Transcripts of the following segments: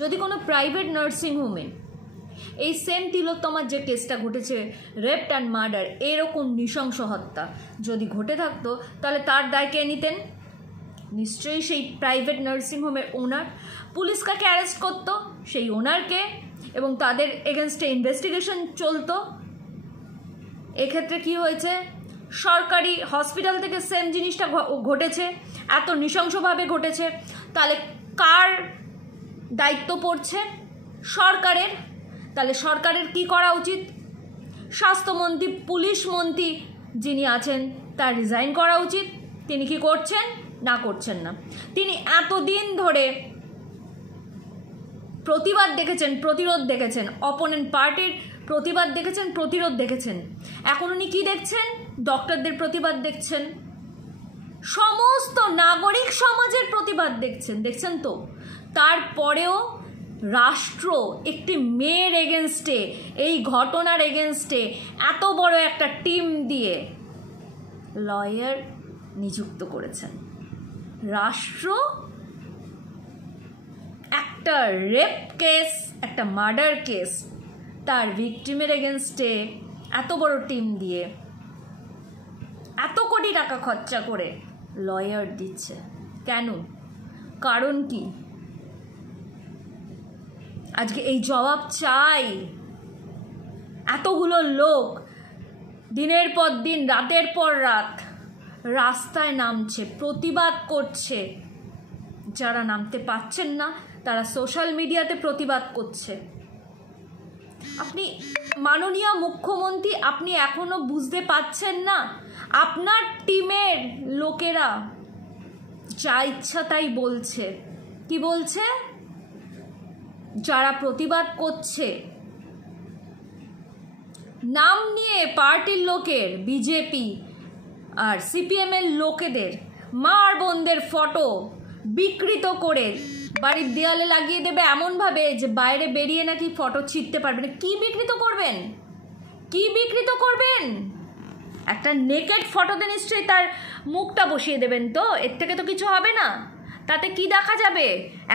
যদি কোনো private nursing হোমে এই সেম তিলোত্তমার যে কেসটা ঘটেছে, রেপ অ্যান্ড মার্ডার, এরকম নৃশংস হত্যা যদি ঘটে থাকতো, তাহলে তার দায় কে নিতেন? নিশ্চয়ই সেই প্রাইভেট নার্সিং হোমের ওনার। পুলিশ কাকে অ্যারেস্ট করতো? সেই ওনারকে, এবং তাদের এগেনস্টে ইনভেস্টিগেশন চলতো। এক্ষেত্রে কি হয়েছে? সরকারি হসপিটাল থেকে সেম জিনিসটা ঘটেছে, এত নৃশংসভাবে ঘটেছে, তাহলে কার দায়িত্ব পড়ছে? সরকারের। তাহলে সরকারের কি করা উচিত? স্বাস্থ্যমন্ত্রী, পুলিশ মন্ত্রী যিনি আছেন তার রিজাইন করা উচিত। তিনি কি করছেন? না, করছেন না। তিনি এতদিন ধরে প্রতিবাদ দেখেছেন, প্রতিরোধ দেখেছেন, অপোনেন্ট পার্টির প্রতিবাদ দেখেছেন, প্রতিরোধ দেখেছেন। এখন উনি কি দেখছেন? ডক্টরদের প্রতিবাদ দেখছেন, সমস্ত নাগরিক সমাজের প্রতিবাদ দেখছেন। দেখছেন তো? তারপরেও রাষ্ট্র একটি মেয়ের এগেনস্টে, এই ঘটনার এগেনস্টে এত বড় একটা টিম দিয়ে লয়ার নিযুক্ত করেছেন। রাষ্ট্র একটা রেপ কেস, একটা মার্ডার কেস, তার ভিকটিমের এগেনস্টে এত বড় টিম দিয়ে এত কোটি টাকা খরচা করে লয়ার দিচ্ছে। কেন? কারণ কি? আজকে এই জবাব চাই। এতগুলো লোক দিনের পর দিন, রাতের পর রাত রাস্তায় নামছে, প্রতিবাদ করছে। যারা নামতে পারছেন না তারা সোশ্যাল মিডিয়াতে প্রতিবাদ করছে। আপনি মাননীয় মুখ্যমন্ত্রী, আপনি এখনো বুঝতে পারছেন না? আপনার টিমের লোকেরা যা ইচ্ছা তাই বলছে। কি বলছে? যারা প্রতিবাদ করছে, নাম নিয়ে পার্টির লোকের, বিজেপি আর সিপিএমের লোকেদের মা আর বোনদের ফটো বিকৃত করে বাড়ির দেয়ালে লাগিয়ে দেবে এমনভাবে যে বাইরে বেরিয়ে নাকি ফটো ছিঁড়তে পারবে না। কি বিকৃত করবেন? কি বিকৃত করবেন? একটা নেকেড ফটোতে নিশ্চয়ই তার মুখটা বসিয়ে দেবেন। তো এর থেকে তো কিছু হবে না। তাতে কি দেখা যাবে?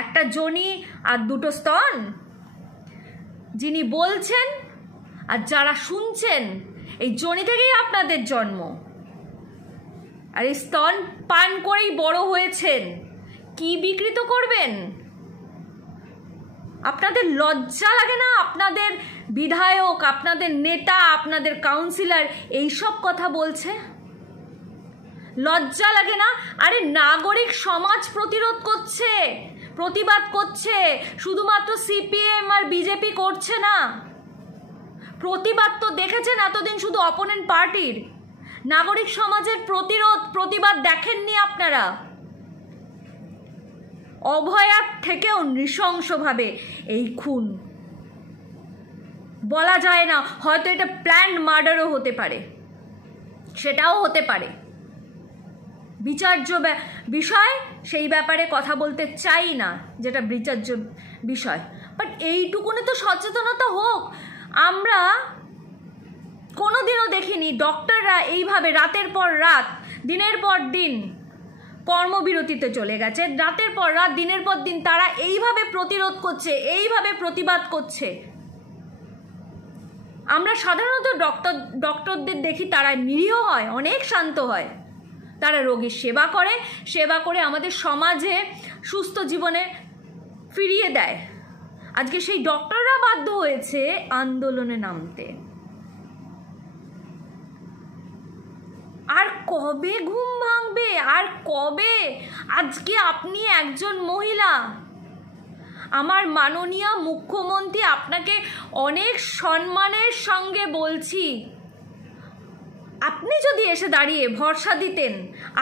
একটা যোনি আর দুটো স্তন। যিনি বলছেন আর যারা শুনছেন, এই যোনি থেকেই আপনাদের জন্ম, আর এই স্তন পান করেই বড় হয়েছেন। কি বিকৃত করবেন? আপনাদের লজ্জা লাগে না? আপনাদের বিধায়ক, আপনাদের নেতা, আপনাদের কাউন্সিলর এইসব কথা বলছে, লজ্জা লাগে না? আরে নাগরিক সমাজ প্রতিরোধ করছে, প্রতিবাদ করছে, শুধুমাত্র সিপিএম আর বিজেপি করছে না। প্রতিবাদ তো দেখেছেন এতদিন শুধু অপোনেন্ট পার্টির। নাগরিক সমাজের প্রতিবাদ দেখেননি আপনারা। অভয়ার থেকেও নৃশংসভাবে এই খুন। বলা যায় না, হয়তো এটা প্ল্যান্ড মার্ডারও হতে পারে, সেটাও হতে পারে। বিচার্য বিষয়, সেই ব্যাপারে কথা বলতে চাই না, যেটা বিচার্য বিষয়। বাট এইটুকুনি তো সচেতনতা হোক। আমরা কোনোদিনও দেখিনি ডক্টররা এইভাবে রাতের পর রাত, দিনের পর দিন কর্মবিরতিতে চলে গেছে, রাতের পর রাত, দিনের পর দিন তারা এইভাবে প্রতিরোধ করছে, এইভাবে প্রতিবাদ করছে। আমরা সাধারণত ডক্টরদের দেখি তারা নিরীহ হয়, অনেক শান্ত হয়, তারা রোগীর সেবা করে আমাদের সমাজে সুস্থ জীবনে ফিরিয়ে দেয়। আজকে সেই ডক্টররা বাধ্য হয়েছে আন্দোলনে নামতে। আর কবে ঘুম ভাঙবে? আর কবে? আজকে আপনি একজন মহিলা, আমার মাননীয় মুখ্যমন্ত্রী আপনাকে অনেক সম্মানের সঙ্গে বলছি, আপনি যদি এসে দাঁড়িয়ে ভরসা দিতেন,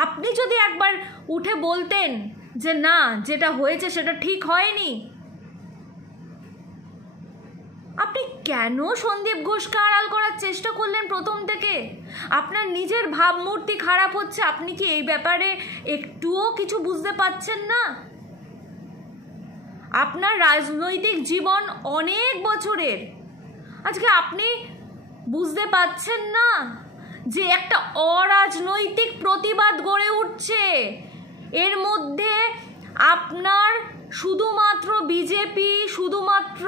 আপনি যদি একবার উঠে বলতেন যে না, যেটা হয়েছে সেটা ঠিক হয়নি। আপনি কেন সন্দীপ ঘোষকে আড়াল করার চেষ্টা করলেন প্রথম থেকে? আপনার নিজের ভাবমূর্তি খারাপ হচ্ছে, আপনি কি এই ব্যাপারে একটুও কিছু বুঝতে পারছেন না? আপনার রাজনৈতিক জীবন অনেক বছরের, আজকে আপনি বুঝতে পারছেন না যে একটা অরাজনৈতিক প্রতিবাদ গড়ে উঠছে। এর মধ্যে আপনার শুধুমাত্র বিজেপি, শুধুমাত্র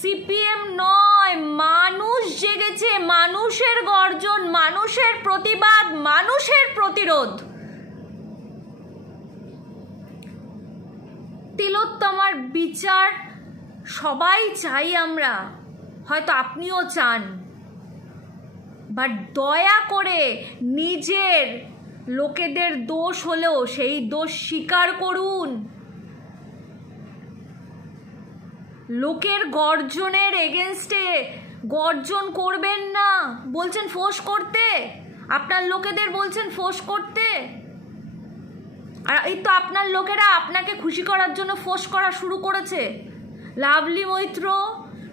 সিপিএম নয়, মানুষ জেগেছে, মানুষের গর্জন, মানুষের প্রতিবাদ, মানুষের প্রতিরোধ। তিলোত্তমার বিচার সবাই চাই আমরা, হয়তো আপনিও চান, বাট দয়া করে নিজের লোকেদের দোষ হলেও সেই দোষ স্বীকার করুন। লোকের গর্জনের এগেনস্টে গর্জন করবেন না। বলছেন ফোঁস করতে, আপনার লোকেদের বলছেন ফোঁস করতে, আর এই তো আপনার লোকেরা আপনাকে খুশি করার জন্য ফোঁস করা শুরু করেছে। লাভলি মৈত্র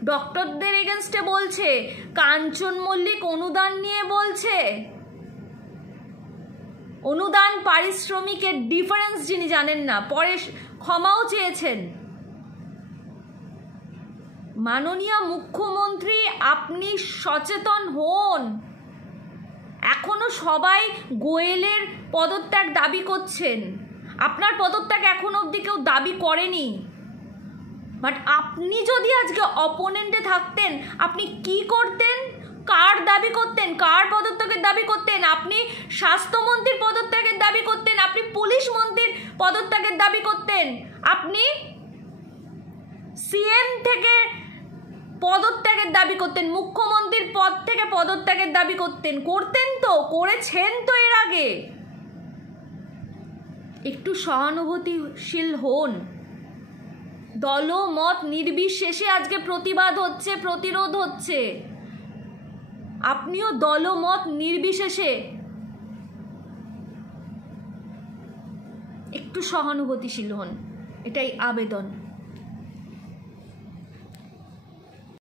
ডক্টরদের এগেনস্টে বলছে, কাঞ্চন মল্লিক অনুদান নিয়ে বলছে। অনুদান পারিশ্রমিকের ডিফারেন্স যিনি জানেন না, পরে ক্ষমাও চেয়েছেন। মাননীয় মুখ্যমন্ত্রী, আপনি সচেতন হন। এখনো সবাই গোয়েলের পদত্যাগ দাবি করছেন, আপনার পদত্যাগ এখনো অবধি কেউ দাবি করেনি। বাট আপনি যদি আজকে অপোনেন্টে থাকতেন, আপনি কি করতেন? কার দাবি করতেন? কার পদত্যাগের দাবি করতেন? আপনি স্বাস্থ্যমন্ত্রীর পদত্যাগের দাবি করতেন, আপনি পুলিশ মন্ত্রীর পদত্যাগের দাবি করতেন, আপনি সিএম থেকে পদত্যাগের দাবি করতেন, মুখ্যমন্ত্রীর পদ থেকে পদত্যাগের দাবি করতেন। করতেন তো, করেছেন তো এর আগে। একটু সহানুভূতিশীল হন। দলমত নির্বিশেষে আজকে প্রতিবাদ হচ্ছে, প্রতিরোধ হচ্ছে। আপনিও দলমত নির্বিশেষে একটু সহানুভূতিশীল হন, এটাই আবেদন।